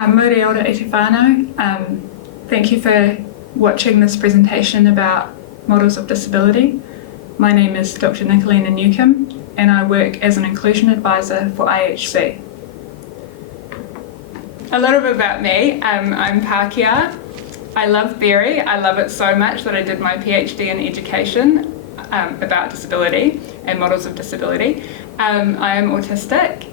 I'm Maria Ora Etifano. Thank you for watching this presentation about models of disability. My name is Dr. Nicolina Newcomb and I work as an inclusion advisor for IHC. A little bit about me. I'm Pākehā. I love theory. I love it so much that I did my PhD in education about disability and models of disability. I am autistic.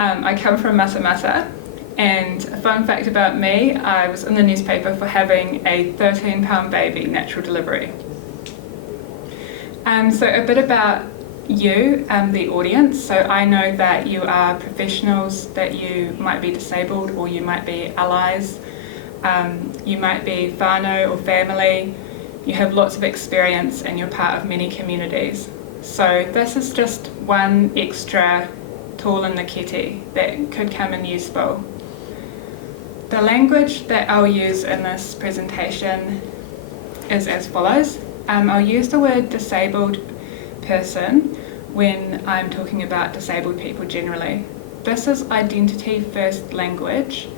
I come from Matamata. And a fun fact about me, I was in the newspaper for having a 13-pound baby, natural delivery. So a bit about you, the audience. So I know that you are professionals, that you might be disabled or you might be allies, you might be whānau or family, you have lots of experience and you're part of many communities. So this is just one extra tool in the kete that could come in useful. The language that I'll use in this presentation is as follows. I'll use the word disabled person when I'm talking about disabled people generally. This is identity first language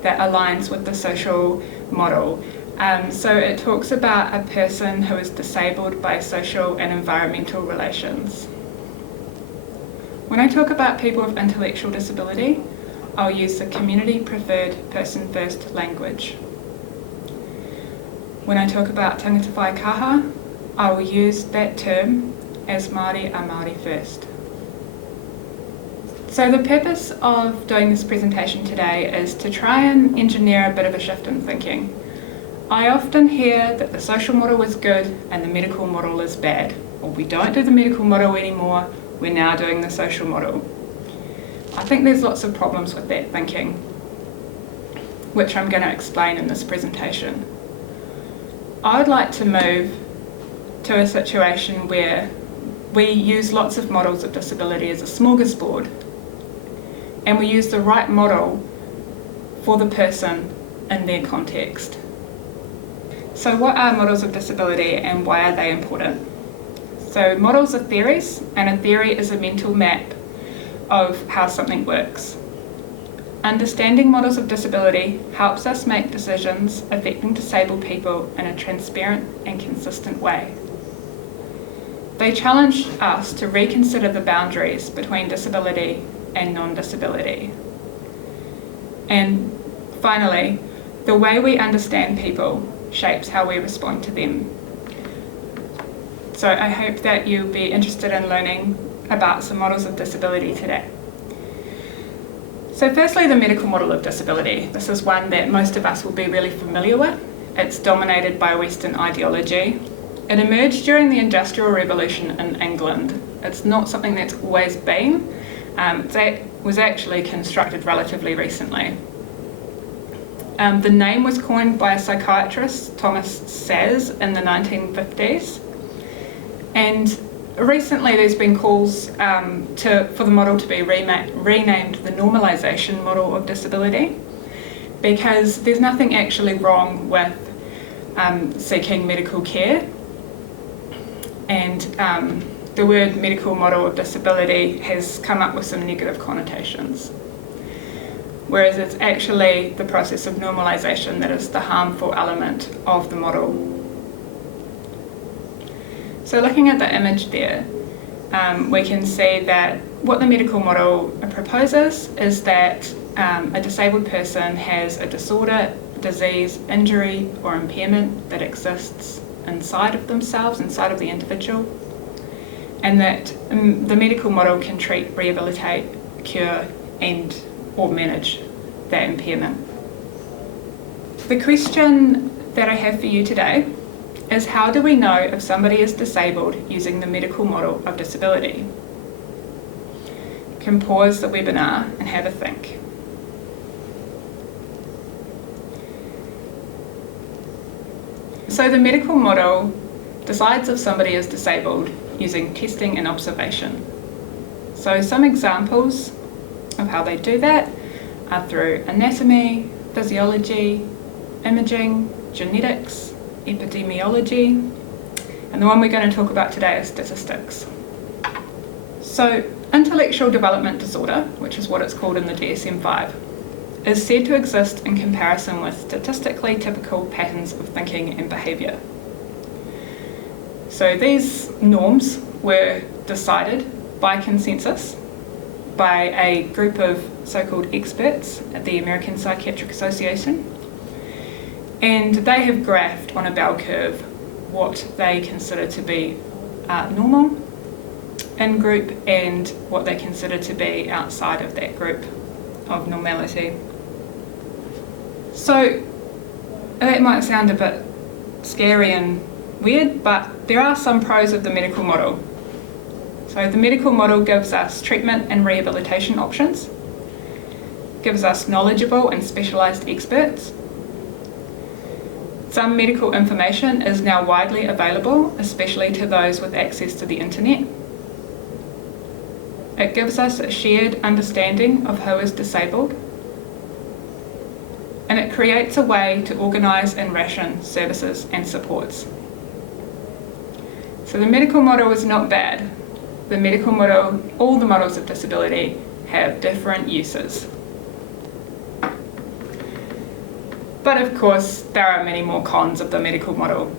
that aligns with the social model. So it talks about a person who is disabled by social and environmental relations. When I talk about people with intellectual disability, I'll use the community preferred person first language. When I talk about tangata whaikaha, I will use that term as Māori are Māori first. So the purpose of doing this presentation today is to try and engineer a bit of a shift in thinking. I often hear that the social model is good and the medical model is bad. Or we don't do the medical model anymore, we're now doing the social model. I think there's lots of problems with that thinking, which I'm going to explain in this presentation. I would like to move to a situation where we use lots of models of disability as a smorgasbord, and we use the right model for the person in their context. So what are models of disability and why are they important? So models are theories, and a theory is a mental map of how something works. Understanding models of disability helps us make decisions affecting disabled people in a transparent and consistent way. They challenge us to reconsider the boundaries between disability and non-disability. And finally, the way we understand people shapes how we respond to them. So I hope that you'll be interested in learning about some models of disability today. So firstly, the medical model of disability. This is one that most of us will be really familiar with. It's dominated by Western ideology. It emerged during the Industrial Revolution in England. It's not something that's always been. It was actually constructed relatively recently. The name was coined by a psychiatrist, Thomas Szasz, in the 1950s. And recently there's been calls for the model to be renamed the normalisation model of disability, because there's nothing actually wrong with seeking medical care, and the word medical model of disability has come up with some negative connotations, whereas it's actually the process of normalisation that is the harmful element of the model. So looking at the image there, we can see that what the medical model proposes is that a disabled person has a disorder, disease, injury or impairment that exists inside of themselves, inside of the individual, and that the medical model can treat, rehabilitate, cure and or manage that impairment. The question that I have for you today is, how do we know if somebody is disabled using the medical model of disability? You can pause the webinar and have a think. So the medical model decides if somebody is disabled using testing and observation. So some examples of how they do that are through anatomy, physiology, imaging, genetics, epidemiology, and the one we're going to talk about today is statistics. So intellectual development disorder, which is what it's called in the DSM-5, is said to exist in comparison with statistically typical patterns of thinking and behaviour. So these norms were decided by consensus by a group of so-called experts at the American Psychiatric Association, and they have graphed on a bell curve what they consider to be normal in group and what they consider to be outside of that group of normality. So that might sound a bit scary and weird, but there are some pros of the medical model. So the medical model gives us treatment and rehabilitation options, gives us knowledgeable and specialised experts. Some medical information is now widely available, especially to those with access to the internet. It gives us a shared understanding of who is disabled, and it creates a way to organise and ration services and supports. So the medical model is not bad. The medical model, all the models of disability, have different uses. But of course, there are many more cons of the medical model.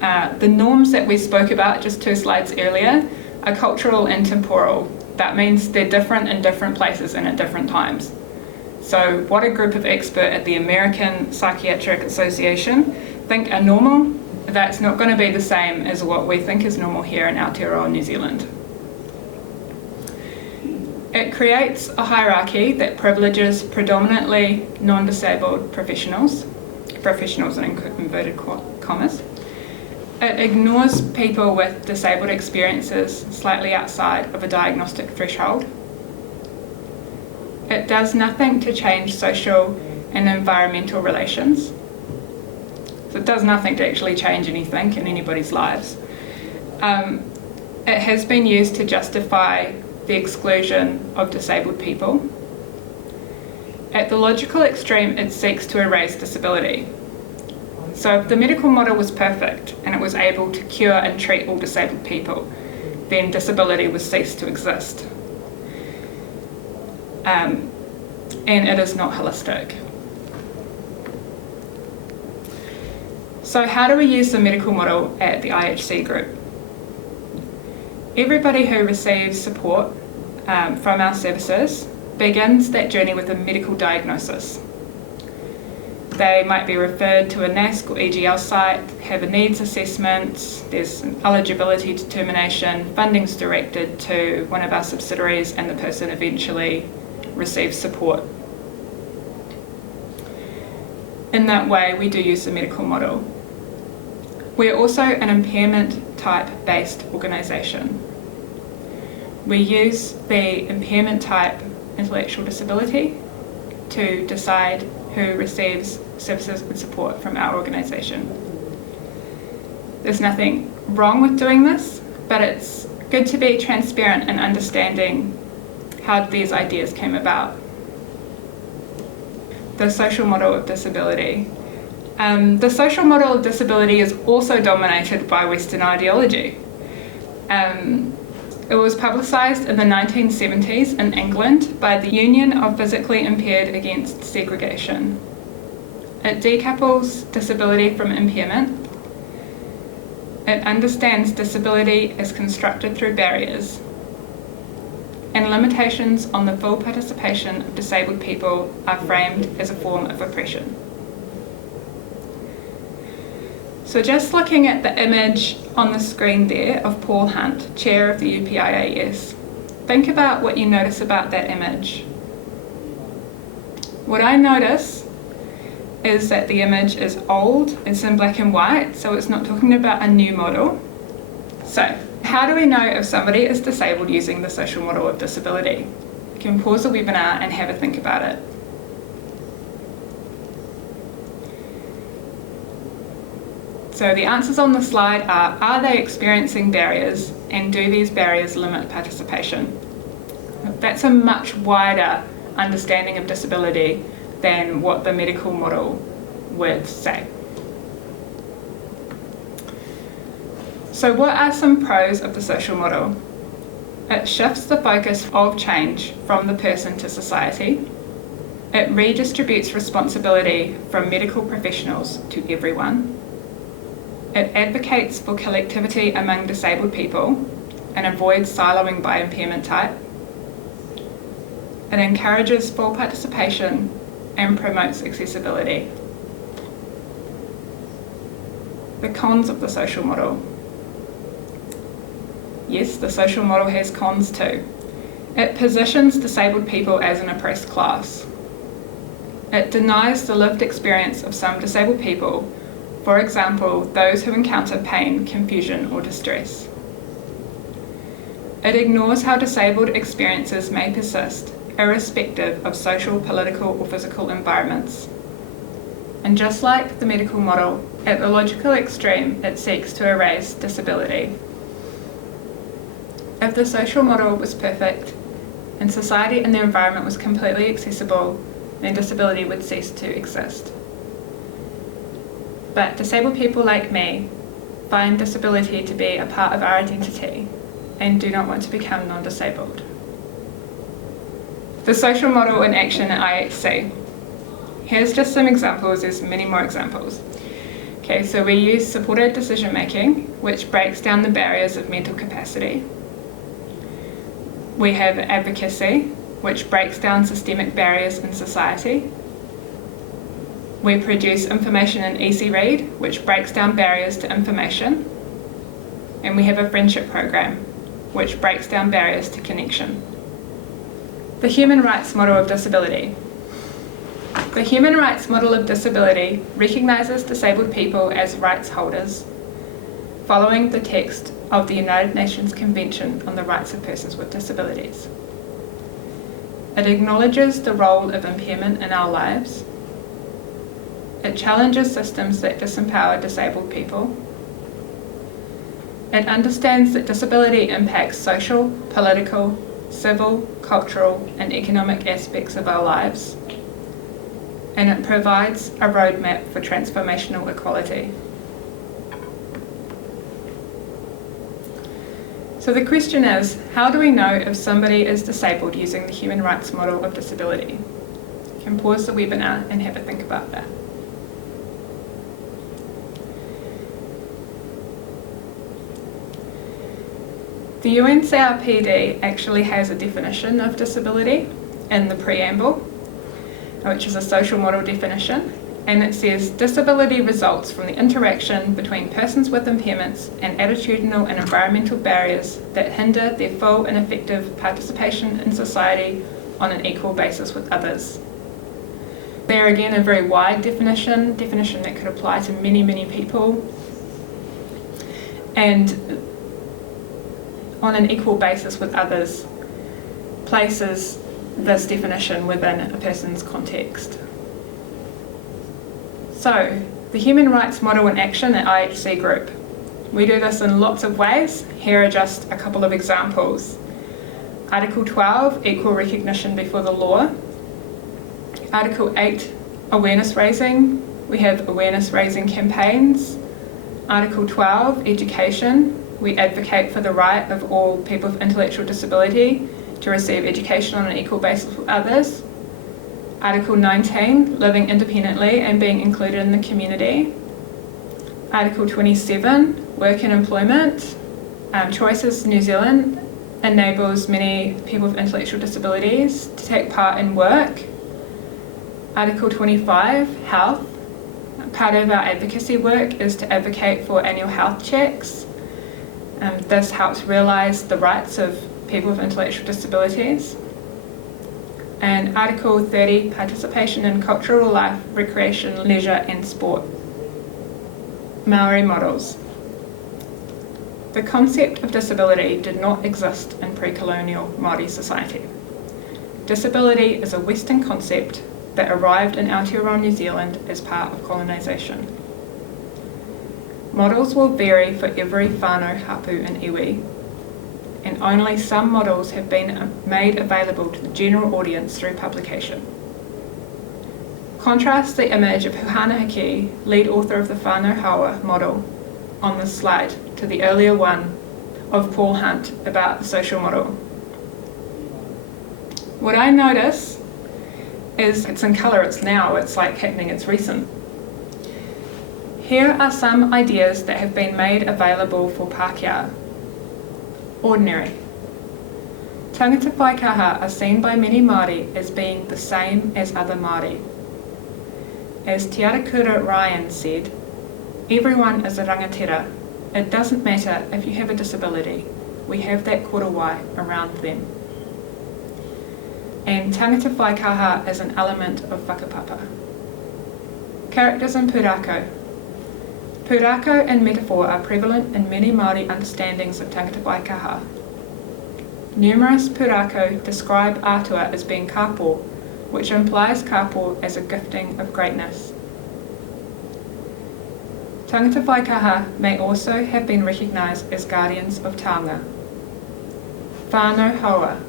The norms that we spoke about just 2 slides earlier are cultural and temporal. That means they're different in different places and at different times. So what a group of experts at the American Psychiatric Association think are normal, that's not going to be the same as what we think is normal here in Aotearoa, New Zealand. It creates a hierarchy that privileges predominantly non-disabled professionals in inverted commas. It ignores people with disabled experiences slightly outside of a diagnostic threshold. It does nothing to change social and environmental relations. So it does nothing to actually change anything in anybody's lives. It has been used to justify the exclusion of disabled people. At the logical extreme, it seeks to erase disability. So if the medical model was perfect and it was able to cure and treat all disabled people, then disability would cease to exist. And it is not holistic. So how do we use the medical model at the IHC group? Everybody who receives support from our services begins that journey with a medical diagnosis. They might be referred to a NASC or EGL site, have a needs assessment, there's an eligibility determination, funding's directed to one of our subsidiaries, and the person eventually receives support. In that way, we do use the medical model. We're also an impairment type based organisation. We use the impairment type intellectual disability to decide who receives services and support from our organisation. There's nothing wrong with doing this, but it's good to be transparent in understanding how these ideas came about. The social model of disability. The social model of disability is also dominated by Western ideology. It was publicised in the 1970s in England by the Union of Physically Impaired Against Segregation. It decouples disability from impairment. It understands disability as constructed through barriers, and limitations on the full participation of disabled people are framed as a form of oppression. So just looking at the image on the screen there of Paul Hunt, chair of the UPIAS, think about what you notice about that image. What I notice is that the image is old, it's in black and white, so it's not talking about a new model. So, how do we know if somebody is disabled using the social model of disability? You can pause the webinar and have a think about it. So the answers on the slide are they experiencing barriers, and do these barriers limit participation? That's a much wider understanding of disability than what the medical model would say. So what are some pros of the social model? It shifts the focus of change from the person to society. It redistributes responsibility from medical professionals to everyone. It advocates for collectivity among disabled people and avoids siloing by impairment type. It encourages full participation and promotes accessibility. The cons of the social model. Yes, the social model has cons too. It positions disabled people as an oppressed class. It denies the lived experience of some disabled people, for example, those who encounter pain, confusion, or distress. It ignores how disabled experiences may persist, irrespective of social, political, or physical environments. And just like the medical model, at the logical extreme, it seeks to erase disability. If the social model was perfect, and society and the environment was completely accessible, then disability would cease to exist. But disabled people like me find disability to be a part of our identity and do not want to become non-disabled. The social model in action at IHC. Here's just some examples, there's many more examples. Okay, so we use supported decision making, which breaks down the barriers of mental capacity. We have advocacy, which breaks down systemic barriers in society. We produce information in Easy Read, which breaks down barriers to information. And we have a friendship program, which breaks down barriers to connection. The human rights model of disability. The human rights model of disability recognises disabled people as rights holders, following the text of the United Nations Convention on the Rights of Persons with Disabilities. It acknowledges the role of impairment in our lives. It challenges systems that disempower disabled people. It understands that disability impacts social, political, civil, cultural, and economic aspects of our lives. And it provides a roadmap for transformational equality. So the question is, how do we know if somebody is disabled using the human rights model of disability? You can pause the webinar and have a think about that. The UNCRPD actually has a definition of disability in the preamble, which is a social model definition, and it says disability results from the interaction between persons with impairments and attitudinal and environmental barriers that hinder their full and effective participation in society on an equal basis with others. They're again a very wide definition that could apply to many, many people, and on an equal basis with others places this definition within a person's context. So, the human rights model in action at IHC Group. We do this in lots of ways. Here are just a couple of examples. Article 12, equal recognition before the law. Article 8, awareness raising. We have awareness raising campaigns. Article 12, education. We advocate for the right of all people with intellectual disability to receive education on an equal basis with others. Article 19, living independently and being included in the community. Article 27, work and employment. Choices New Zealand enables many people with intellectual disabilities to take part in work. Article 25, health. Part of our advocacy work is to advocate for annual health checks. This helps realise the rights of people with intellectual disabilities. And Article 30, participation in cultural life, recreation, leisure and sport. Maori models. The concept of disability did not exist in pre-colonial Māori society. Disability is a Western concept that arrived in Aotearoa, New Zealand as part of colonisation. Models will vary for every whānau, hapu and iwi, and only some models have been made available to the general audience through publication. Contrast the image of Huhana Hiki, lead author of the Whānau Hawa model, on this slide to the earlier one of Paul Hunt about the social model. What I notice is it's in colour, it's now, it's like happening, it's recent. Here are some ideas that have been made available for Pākehā. Ordinary. Tangata Waikaha are seen by many Māori as being the same as other Māori. As Te Arakura Ryan said, everyone is a rangatira. It doesn't matter if you have a disability, we have that korowai around them. And tangata Waikaha is an element of whakapapa. Characters in Pūrākau. Pūrākau and metaphor are prevalent in many Māori understandings of tangata Waikaha. Numerous Pūrākau describe atua as being kāpō, which implies kāpō as a gifting of greatness. Tangata Waikaha may also have been recognised as guardians of taonga. Whānau Haua.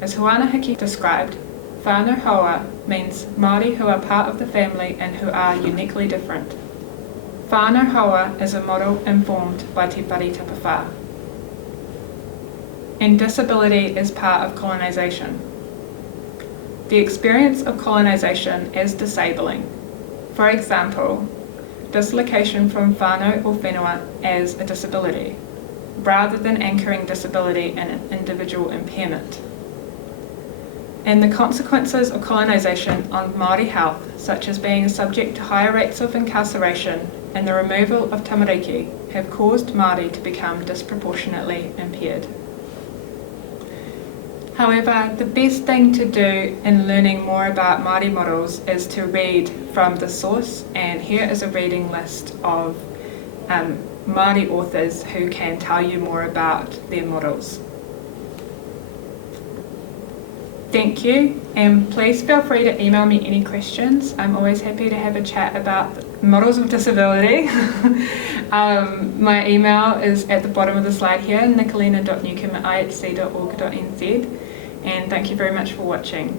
As Hoana Hiki described, whānau haua means Māori who are part of the family and who are uniquely different. Whānau haua is a model informed by Te Whare Tapawhā. And disability is part of colonisation. The experience of colonisation is disabling. For example, dislocation from whānau or whenua as a disability, rather than anchoring disability in an individual impairment. And the consequences of colonisation on Māori health, such as being subject to higher rates of incarceration and the removal of tamariki, have caused Māori to become disproportionately impaired. However, the best thing to do in learning more about Māori models is to read from the source, and here is a reading list of Māori authors who can tell you more about their models. Thank you, and please feel free to email me any questions. I'm always happy to have a chat about models of disability. My email is at the bottom of the slide here, nicolina.newcomb@ihc.org.nz, and thank you very much for watching.